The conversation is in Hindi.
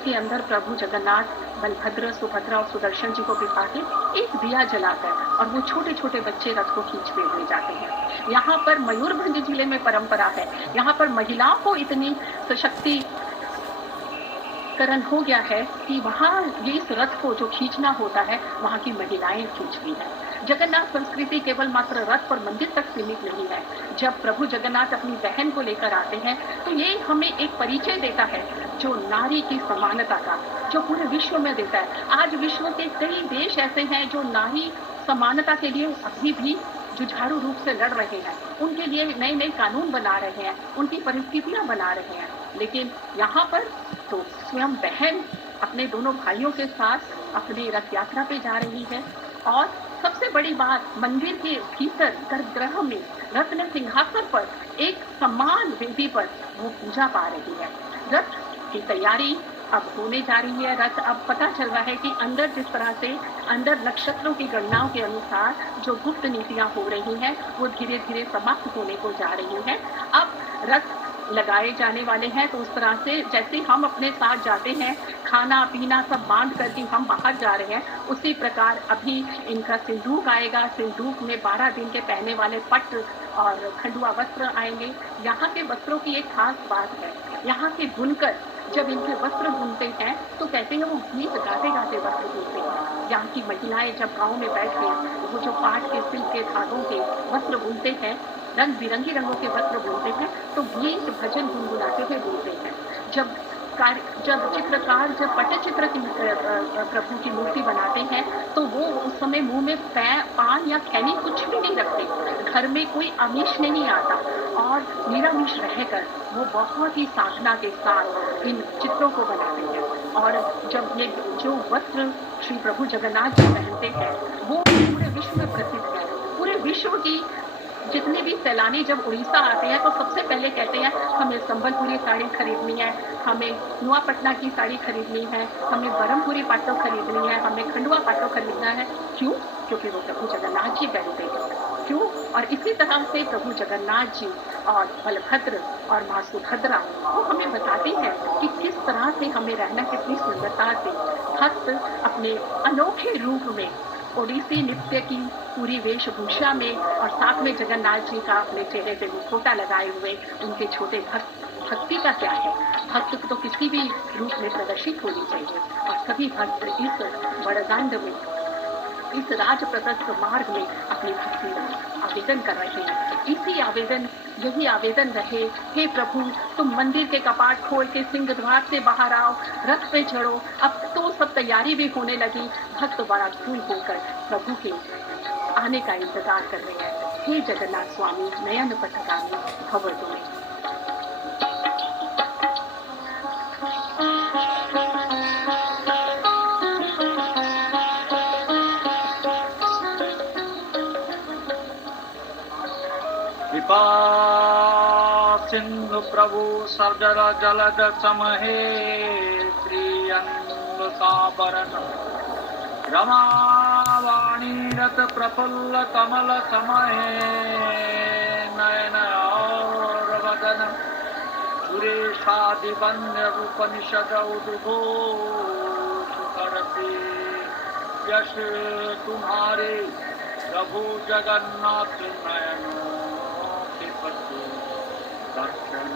उसके अंदर प्रभु जगन्नाथ बलभद्र, सुभद्रा और सुदर्शन जी को बिठा के एक दिया जलाकर और वो छोटे छोटे बच्चे रथ को खींचते हुए जाते हैं। यहाँ पर मयूरभंज जिले में परंपरा है, यहाँ पर महिलाओं को इतनी सशक्ति करण हो गया है कि वहाँ ये इस रथ को जो खींचना होता है वहाँ की महिलाएं खींचती हैं। जगन्नाथ संस्कृति केवल मात्र रथ और मंदिर तक सीमित नहीं है। जब प्रभु जगन्नाथ अपनी बहन को लेकर आते हैं तो ये हमें एक परिचय देता है जो नारी की समानता का, जो पूरे विश्व में देता है। आज विश्व के कई देश ऐसे हैं जो नारी समानता के लिए अभी भी जुझारू रूप से लड़ रहे हैं, उनके लिए नए नए कानून बना रहे हैं, उनकी परिस्थितियां बना रहे हैं। लेकिन यहाँ पर तो स्वयं बहन अपने दोनों भाइयों के साथ अपनी रथ यात्रा पे जा रही है और सबसे बड़ी बात, मंदिर के भीतर गर्भगृह में रत्न सिंहासन पर एक समान वेदी पर वो पूजा पा रही है। रथ की तैयारी अब होने जा रही है। रथ अब पता चल रहा है कि अंदर जिस तरह से अंदर नक्षत्रों की गणनाओं के अनुसार जो गुप्त नीतियां हो रही हैं वो धीरे धीरे समाप्त होने को जा रही हैं। अब रथ लगाए जाने वाले हैं तो उस तरह से जैसे हम अपने साथ जाते हैं, खाना पीना सब बांध करके हम बाहर जा रहे हैं, उसी प्रकार अभी इनका सिंदूक आएगा। सिंदूक में 12 दिन के पहने वाले पट और खंडुआ वस्त्र आएंगे। यहाँ के वस्त्रों की एक खास बात है, यहाँ के बुनकर जब इनके वस्त्र बुनते हैं तो कहते हैं वो गीत गाते गाते वस्त्र बुनते हैं। यहाँ की महिलाएं जब गाँव में बैठ के वो जो पाट के सिल्क के धागों के वस्त्र बुनते हैं, रंग बिरंगी रंगों के वस्त्र बुनते हैं तो गीत भजन गुनगुनाते हुए बुनते हैं। जब चित्रकार जब पटचित्र की प्रभु की मूर्ति बनाते हैं तो वो उस समय मुंह में पान या खैनी कुछ भी नहीं रखते, घर में कोई आमिष नहीं आता और निरामिष रहकर वो बहुत ही साधना के साथ इन चित्रों को बनाते हैं। और जब ये जो वस्त्र श्री प्रभु जगन्नाथ जी पहनते हैं वो पूरे विश्व में प्रसिद्ध है। पूरे विश्व की जितने भी सैलानी जब उड़ीसा आते हैं तो सबसे पहले कहते हैं हमें संबलपुरी साड़ी खरीदनी है, हमें नुआपटना की साड़ी खरीदनी है, हमें बरमपुरी पाटो खरीदनी है, हमें खंडवा पाटो खरीदना है। क्यों? क्योंकि वो प्रभु जगन्नाथ जी पहनते हैं। क्यों? और इसी तरह से प्रभु जगन्नाथ जी और बलभद्र और माँ सुभद्रा वो हमें बताते हैं कि किस तरह से हमें रहना, कितनी सुंदरता से भक्त अपने अनोखे रूप में ओडिसी नृत्य की पूरी वेशभूषा में और साथ में जगन्नाथ जी का अपने चेहरे पे मुखौटा लगाए हुए उनके छोटे भक्ति का क्या है। भक्त तो किसी भी रूप में प्रदर्शित होनी चाहिए और सभी भक्त इस वरदान में, इस राज प्रशस्त मार्ग में अपनी भक्ति आवेदन कर रहे हैं। यही आवेदन रहे, हे प्रभु तुम मंदिर के कपाट खोल के सिंह द्वार से बाहर आओ, रथ पे चढ़ो। अब तो सब तैयारी भी होने लगी, भक्त बड़ा फूल होकर प्रभु के आने का इंतजार कर रहे हैं। हे जगन्नाथ स्वामी नयन पथगामी भव तुम्हें। सिंधु प्रभु सर्जर जलद समहे श्रीयन्नु सावरण रमावाणी रत प्रफुल्ल कमल समहे नयन और वदन सुरेशादि वन्य उपनिषद उद्घोष करते यश तुम्हारे प्रभु जगन्नाथ नयन के पति दर्शन